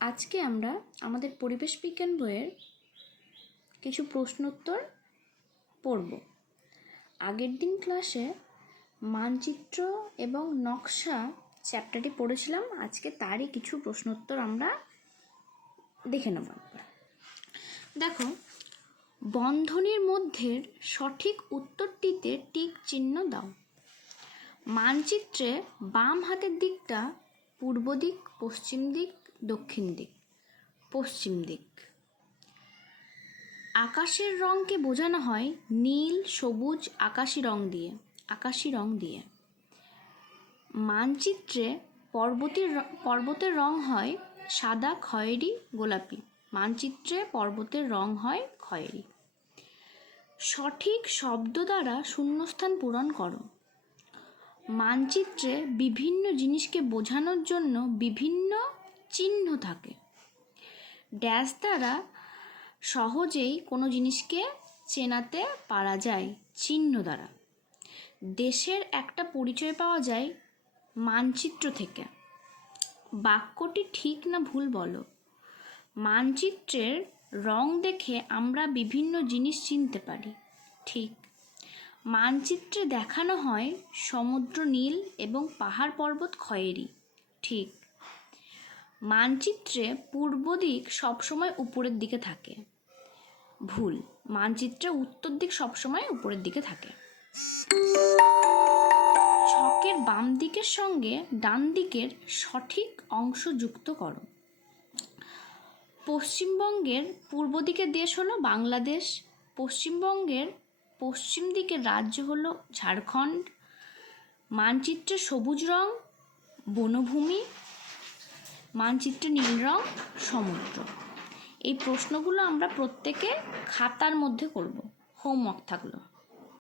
আজকে আমরা আমাদের পরিবেশ বিজ্ঞান বইয়ের কিছু প্রশ্নোত্তর পড়ব। আগের দিন ক্লাসে মানচিত্র এবং নকশা চ্যাপ্টারটি পড়েছিলাম। আজকে তারই কিছু প্রশ্নোত্তর আমরা দেখে নেব। দেখো, বন্ধনীর মধ্যে সঠিক উত্তরটিতে টিক চিহ্ন দাও। মানচিত্রে বাম হাতের দিকটা পূর্ব দিক, পশ্চিম দিক, দক্ষিণ দিক। পশ্চিম দিক। আকাশের রঙকে বোঝানো হয় নীল, সবুজ, আকাশি রং দিয়ে। মানচিত্রে পর্বতের রং হয় সাদা, খয়েরি, গোলাপি। মানচিত্রে পর্বতের রং হয় খয়েরি। সঠিক শব্দ দ্বারা শূন্যস্থান পূরণ করো। মানচিত্রে বিভিন্ন জিনিসকে বোঝানোর জন্য বিভিন্ন চিহ্ন থাকে। ড্যাশ দ্বারা সহজেই কোনো জিনিসকে চেনাতে পারা যায় চিহ্ন দ্বারা। দেশের একটা পরিচয় পাওয়া যায় মানচিত্র থেকে। বাক্যটি ঠিক না ভুল বলো। মানচিত্রের রং দেখে আমরা বিভিন্ন জিনিস চিনতে পারি। ঠিক। মানচিত্রে দেখানো হয় সমুদ্র নীল এবং পাহাড় পর্বত খয়েরি। ঠিক। মানচিত্রে পূর্ব দিক সবসময় উপরের দিকে থাকে। ভুল। মানচিত্রে উত্তর দিক সবসময় উপরের দিকে থাকে। ছকের বাম দিকের সঙ্গে ডান দিকের সঠিক অংশ যুক্ত করো। পশ্চিমবঙ্গের পূর্ব দিকের দেশ হলো বাংলাদেশ। পশ্চিমবঙ্গের পশ্চিম দিকের রাজ্য হলো ঝাড়খণ্ড। মানচিত্রে সবুজ রং বনভূমি, মানচিত্রে নীল রং সমুদ্র। এই প্রশ্নগুলো আমরা প্রত্যেকে খাতার মধ্যে করব। হোমওয়ার্ক থাকলো।